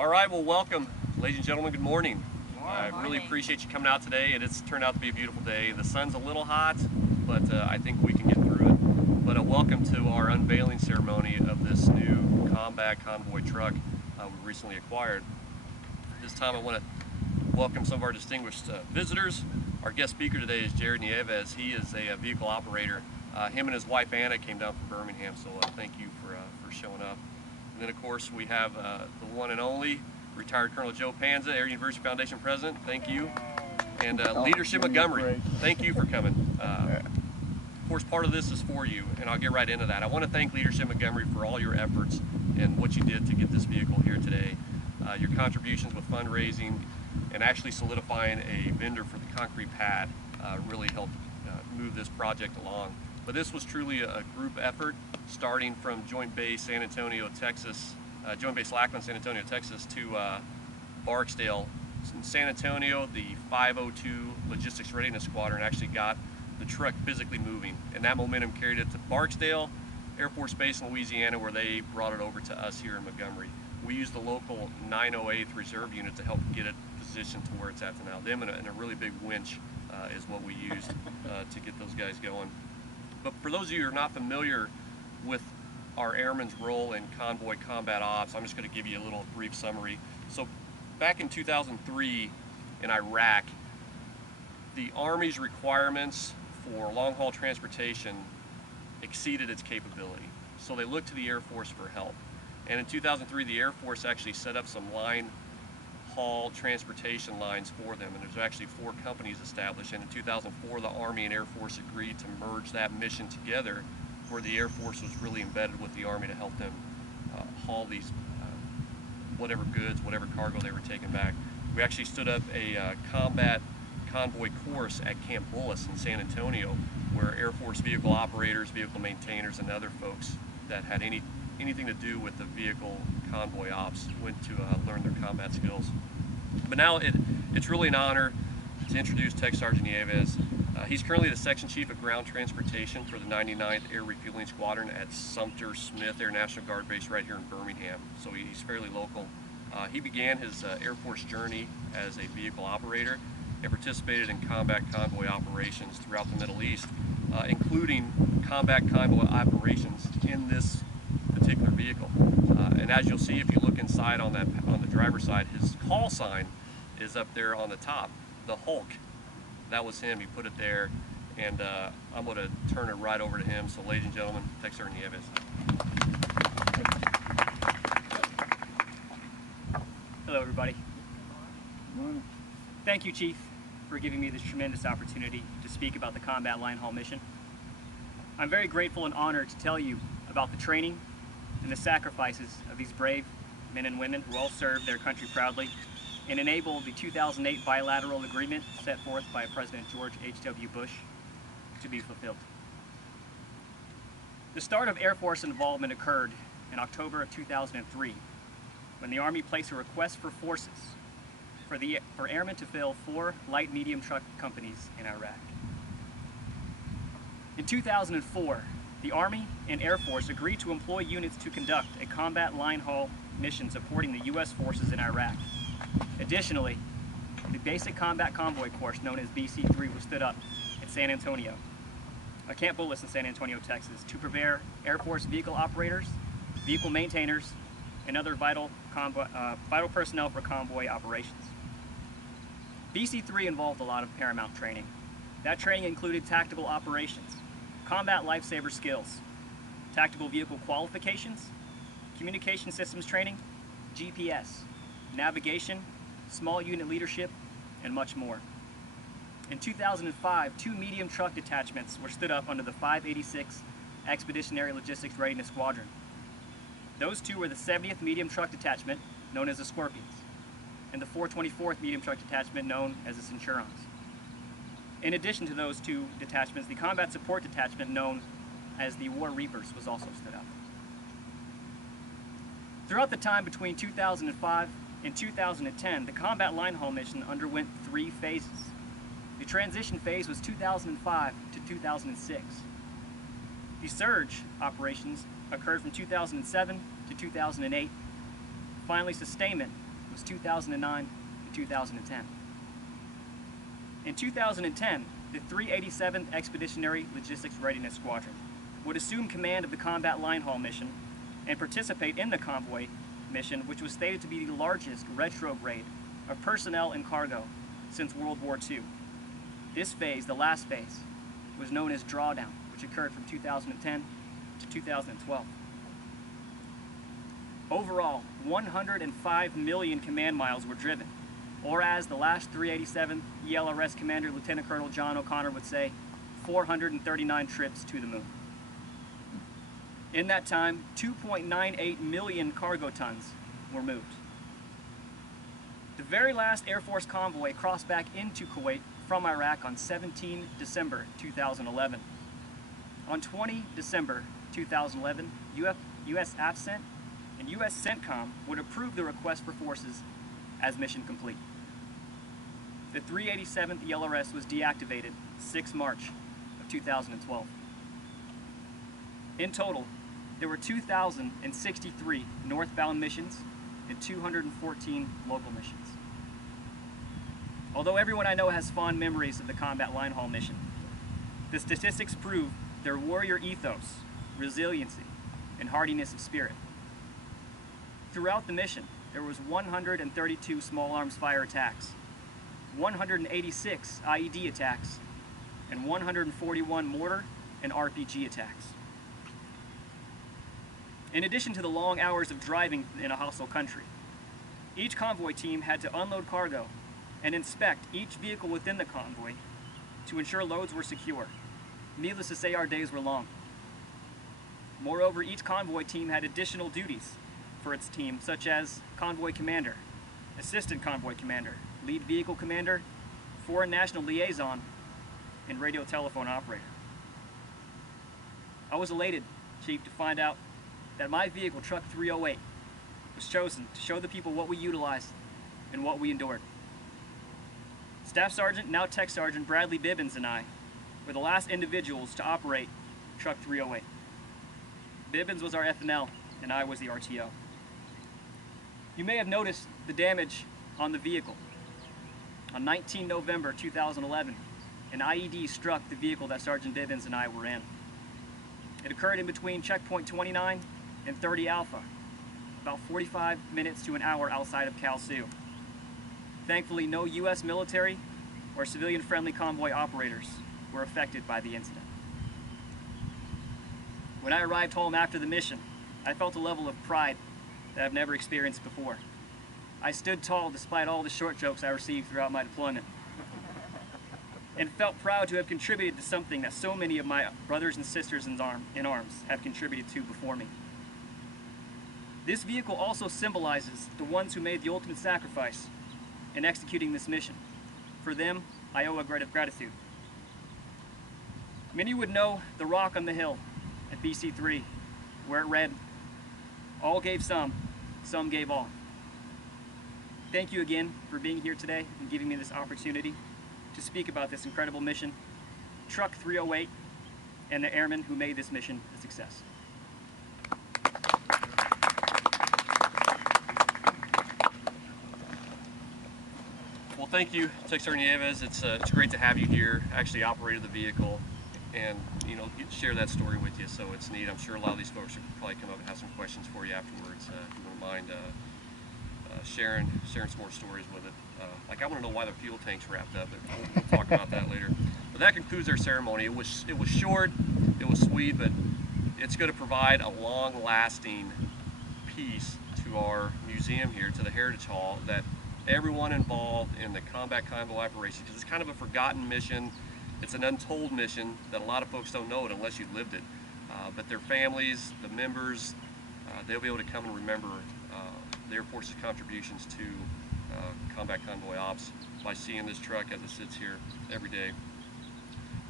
All right, well, welcome, ladies and gentlemen. Good morning. I really appreciate you coming out today, and it's turned out to be a beautiful day. The sun's a little hot, but I think we can get through it. But welcome to our unveiling ceremony of this new combat convoy truck we recently acquired. This time I want to welcome some of our distinguished visitors. Our guest speaker today is Jared Nieves. He is a vehicle operator. Him and his wife Anna came down from Birmingham, so thank you for showing up. And then of course we have the one and only retired Colonel Joe Panza, Air University Foundation President. Thank you. And Leadership Montgomery, thank you for coming. Of course, part of this is for you, and I'll get right into that. I want to thank Leadership Montgomery for all your efforts and what you did to get this vehicle here today. Your contributions with fundraising and actually solidifying a vendor for the concrete pad really helped move this project along. But this was truly a group effort, starting from Joint Base San Antonio, Texas, Joint Base Lackland, San Antonio, Texas, to Barksdale. In San Antonio, the 502 Logistics Readiness Squadron actually got the truck physically moving, and that momentum carried it to Barksdale Air Force Base in Louisiana, where they brought it over to us here in Montgomery. We used the local 908th Reserve Unit to help get it positioned to where it's at now. Them and a really big winch is what we used to get those guys going. But for those of you who are not familiar with our airmen's role in convoy combat ops, I'm just going to give you a little brief summary. So back in 2003 in Iraq, the Army's requirements for long-haul transportation exceeded its capability. So they looked to the Air Force for help. And in 2003, the Air Force actually set up some line haul transportation lines for them, and there's actually 4 companies established. And in 2004, the Army and Air Force agreed to merge that mission together, where the Air Force was really embedded with the Army to help them haul these whatever goods, whatever cargo they were taking back. We actually stood up a combat convoy course at Camp Bullis in San Antonio, where Air Force vehicle operators, vehicle maintainers, and other folks that had anything to do with the vehicle convoy ops went to learn their combat skills. But now it's really an honor to introduce TSgt Nieves. He's currently the Section Chief of Ground Transportation for the 99th Air Refueling Squadron at Sumter Smith Air National Guard Base right here in Birmingham, so he's fairly local. He began his Air Force journey as a vehicle operator and participated in combat convoy operations throughout the Middle East, including combat convoy operations in this particular vehicle. And as you'll see, if you look inside on the driver's side, his call sign is up there on the top, the Hulk. That was him. He put it there, and I'm going to turn it right over to him. So, ladies and gentlemen, TSgt Nieves. Hello, everybody. Thank you, Chief, for giving me this tremendous opportunity to speak about the combat line haul mission. I'm very grateful and honored to tell you about the training and the sacrifices of these brave men and women who all served their country proudly and enabled the 2008 bilateral agreement set forth by President George H.W. Bush to be fulfilled. The start of Air Force involvement occurred in October of 2003 when the Army placed a request for forces for airmen to fill 4 light medium truck companies in Iraq. In 2004, the Army and Air Force agreed to employ units to conduct a combat line haul mission supporting the U.S. forces in Iraq. Additionally, the Basic Combat Convoy Course, known as BC-3, was stood up at San Antonio, Camp Bullis in San Antonio, Texas, to prepare Air Force vehicle operators, vehicle maintainers, and other vital personnel for convoy operations. BC-3 involved a lot of paramount training. That training included tactical operations, combat lifesaver skills, tactical vehicle qualifications, communication systems training, GPS, navigation, small unit leadership, and much more. In 2005, 2 medium truck detachments were stood up under the 586 Expeditionary Logistics Readiness Squadron. Those 2 were the 70th Medium Truck Detachment, known as the Scorpions, and the 424th Medium Truck Detachment, known as the Centurions. In addition to those 2 detachments, the Combat Support Detachment, known as the War Reapers, was also stood up. Throughout the time between 2005 and 2010, the combat line haul mission underwent 3 phases. The transition phase was 2005 to 2006. The surge operations occurred from 2007 to 2008. Finally, sustainment was 2009 and 2010. In 2010, the 387th Expeditionary Logistics Readiness Squadron would assume command of the combat line haul mission and participate in the Convoy mission, which was stated to be the largest retrograde of personnel and cargo since World War II. This phase, the last phase, was known as Drawdown, which occurred from 2010 to 2012. Overall, 105 million command miles were driven, or as the last 387th ELRS Commander Lieutenant Colonel John O'Connor would say, 439 trips to the moon. In that time, 2.98 million cargo tons were moved. The very last Air Force convoy crossed back into Kuwait from Iraq on 17 December 2011. On 20 December 2011, U.S. AFCENT and U.S. CENTCOM would approve the request for forces as mission complete. The 387th ELRS was deactivated 6 March of 2012. In total, there were 2,063 northbound missions and 214 local missions. Although everyone I know has fond memories of the combat line haul mission, the statistics prove their warrior ethos, resiliency, and hardiness of spirit. Throughout the mission, there was 132 small arms fire attacks, 186 IED attacks, and 141 mortar and RPG attacks. In addition to the long hours of driving in a hostile country, each convoy team had to unload cargo and inspect each vehicle within the convoy to ensure loads were secure. Needless to say, our days were long. Moreover, each convoy team had additional duties for its team, such as convoy commander, assistant convoy commander, lead vehicle commander, foreign national liaison, and radio telephone operator. I was elated, Chief, to find out that my vehicle, Truck 308, was chosen to show the people what we utilized and what we endured. Staff Sergeant, now Tech Sergeant Bradley Bibbins and I were the last individuals to operate Truck 308. Bibbins was our FNL and I was the RTO. You may have noticed the damage on the vehicle. On 19 November 2011, an IED struck the vehicle that Sergeant Bibbins and I were in. It occurred in between checkpoint 29 and 30 Alpha, about 45 minutes to an hour outside of Kalsu. Thankfully, no U.S. military or civilian-friendly convoy operators were affected by the incident. When I arrived home after the mission, I felt a level of pride that I've never experienced before. I stood tall despite all the short jokes I received throughout my deployment, and felt proud to have contributed to something that so many of my brothers and sisters in arms have contributed to before me. This vehicle also symbolizes the ones who made the ultimate sacrifice in executing this mission. For them, I owe a great of gratitude. Many would know the rock on the hill at BC3, where it read, "All gave some gave all." Thank you again for being here today and giving me this opportunity to speak about this incredible mission, Truck 308, and the airmen who made this mission a success. Well, thank you, Tech Sergeant Nieves. It's great to have you here. Actually operated the vehicle, and share that story with you. So it's neat. I'm sure a lot of these folks will probably come up and have some questions for you afterwards. If you wouldn't mind sharing some more stories with it. Like I want to know why the fuel tank's wrapped up. But we'll talk about that later. But that concludes our ceremony. It was short, it was sweet, but it's going to provide a long-lasting piece to our museum here, to the Heritage Hall, that everyone involved in the combat convoy operation, because it's kind of a forgotten mission. It's an untold mission that a lot of folks don't know it unless you lived it. But their families, the members, they'll be able to come and remember the Air Force's contributions to combat convoy ops by seeing this truck as it sits here every day.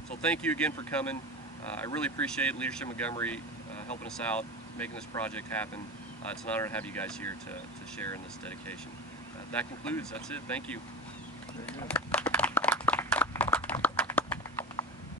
So thank you again for coming. I really appreciate Leadership Montgomery helping us out, making this project happen. It's an honor to have you guys here to share in this dedication. That concludes. That's it. Thank you. Very good.